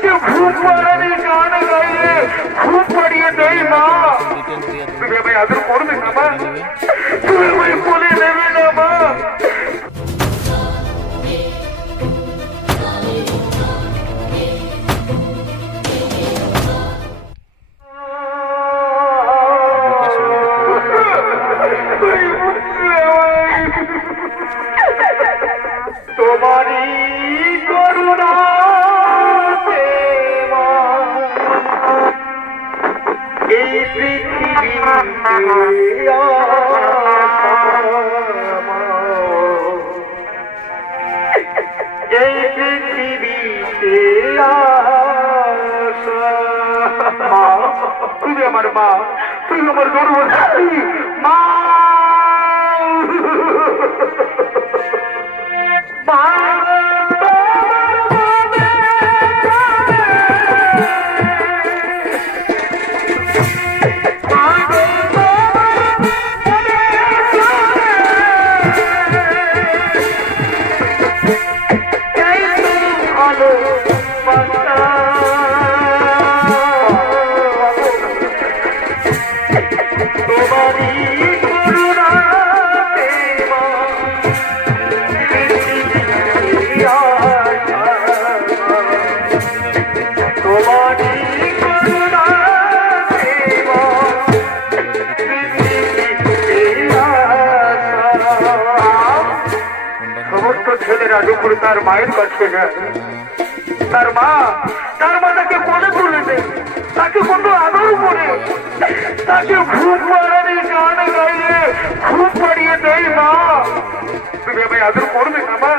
তাকে ঘুম পাড়ানি গান গাইয়ে ঘুম পাড়িয়ে দেয় মা। তুমি আমায় আদর করবে না মা, তুমি আমায় কোলে নেবে না মা। তোমারই করুণাতে মা এই পৃথিবীতে এই পৃথিবীতে আসা। মা, তুমি আমার মা, তুমি আমার গর্ভধারী মা। মা ছেলেরা দুপুরে তার মায়ের কাছে যায়, তার মা তাকে কোলে তুলে দেয়, তাকে কত আদর করে, তাকে ঘুম পাড়ানি গান গাইয়ে ঘুম পাড়িয়ে দেয় মা। তুমি আমায় আদর করবে না মা,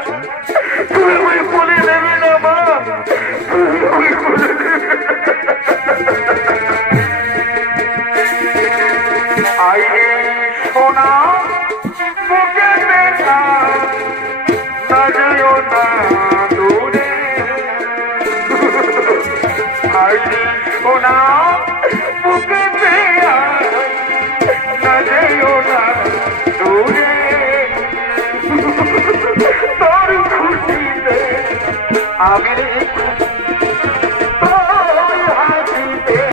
তুমি আমায় কোলে নেবে না মা, তুমি আমায় কোলে নেবে।